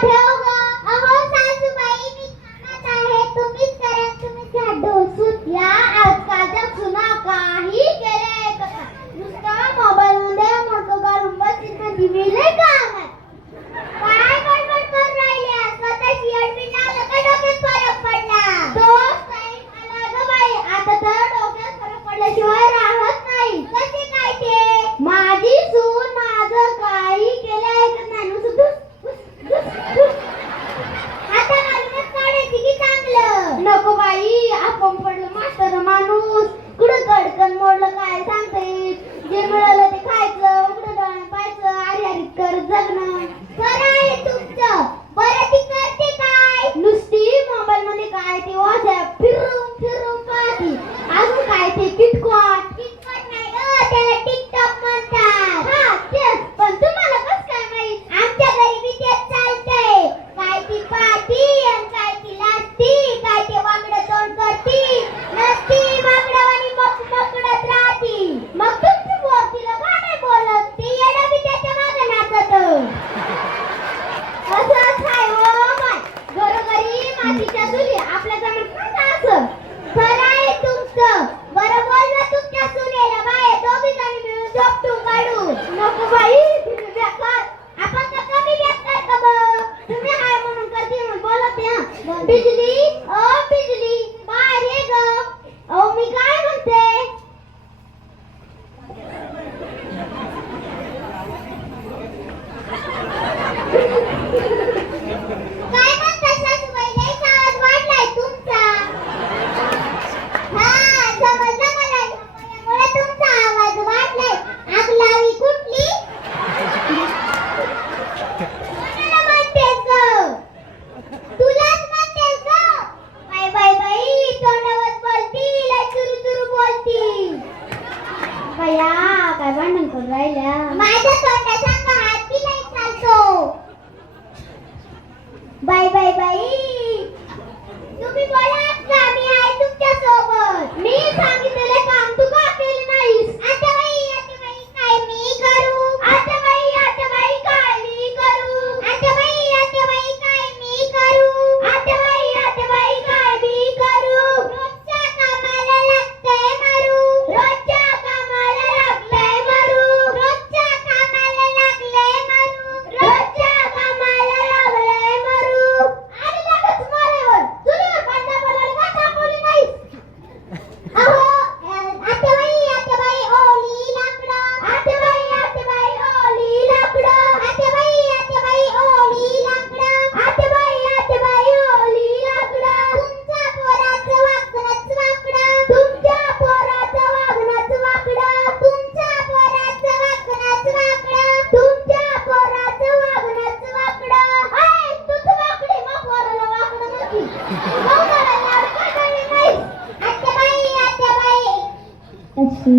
ठेव ग. अहो सासूबाई मी कामात आहे, तुम्हीच करा, तुम्हीच घ्या डोसून. या आजकालच्या सुना काही केलंय का? नुसतं मोबाईल मध्ये मोठं घालून बसतील तर दिवेले काम आहे. काय बडबड करून राहिल्या? स्वतःची अडबीट आलं का डोक्यात फरक पडला? दोष काही मला ग बाई, आता तर डोक्यात फरक पडल्याशिवाय राहत नाही. कसे काय ते? माझी सून माझं काही केलं ऐकत नाही. आता घालूनच काढायची की चांगलं? नको बाई, आपण पडलं म्हातारं माणूस, कुठं गडकन मोडलं काय सांगता येईल. जे मिळालं ते खायचं, उघडं डोळ्यानं पाहायचं, आरी आरी करत जगणं. खरं आहे तुमचं. बरं ती करते काय? नुसती मोबाईल मध्ये काय ते व्हॉट्सअप फिरून फिरून पाहते. अजून काय ते टिकटॉक. टिकटॉक नाही ग, त्याला टिकटॉक म्हणतात. हा तेच. पण तुम्हाला कसं काय माहित? आमच्या घरी बी तेच चालतंय. काय ती पाहती आणि काय ती लाजती, काय ते वाकडं तोंड करती, नसती वाकडवानी मकडत राहती. मग तुमची पोर तिला का नाही बोलत? ती येडं बी त्याच्या मागे नाचत. असंच आहे हो बाय. घरोघरी मातीच्या चुली. आपल्या जमान्यात नव्हतं असं. खरं आहे तुमचं. बरं बोलवा तुमच्या सुनेला बाय, दोघी जणी मिळून झोपटून काढू. नको बाई, तुम्ही बेकार. आपण तर कमी बेकार का बघ? तुम्ही हाय म्हणून करते म्हणून बोलत आहे. बिजली ओ बिजली बाहेर ये ग. अहो मी काय म्हणते? काय म्हणता सासूबाई? लयच आवाज वाढलाय तुमचा. हा समजलं मला. यामुळे तुमचा आवाज वाढलाय. आग लावी कुठली? कोणाला म्हणतेस ग? तुलाच म्हणतेस ग. बाई बाई बाई, तोंडावर बोलती, लय चुरू चुरू बोलती. बया काय भांडण करून राहिल्या? माझ्या तोंडाचा हात की नाही चालतो. बाई बाई बाई, तुम्ही बोला का? मी आहे तुमच्या सोबत. मी सांगितलेले काम तू का केले नाहीस? आता बाई काय मी करू? आता बाई काय मी करू? आता बाई काय मी करू? आता बाई काय मी करू? रोजच्या कामाला लागतंय मरू. रोजच्या कामाला लागलंय मरू. रोजच्या कामाला लागलंय मरू. रोजच्या कामाला लागलंय मरू. आणि लगेच मारेवर चुलीवर भांडण बनवायला का थांबवली नाहीस? अहो आतेबाई ओली लाकडं. आतेबाई ओली लाकडं. आतेबाई ओली लाकडं. आतेबाई ओली लाकडं. तुमच्या पोराचं वागणंच वाकडं. तुमच्या पोराचं वागणंच वाकडं. तुमच्या पोराचं वागणंच वाकडं. तुमच्या पोराचं वागणंच वाकडं. ऐ तूच वाकडी, मग पोराला वाकडं नक्की. लाड का नाही? आतेबाई अशी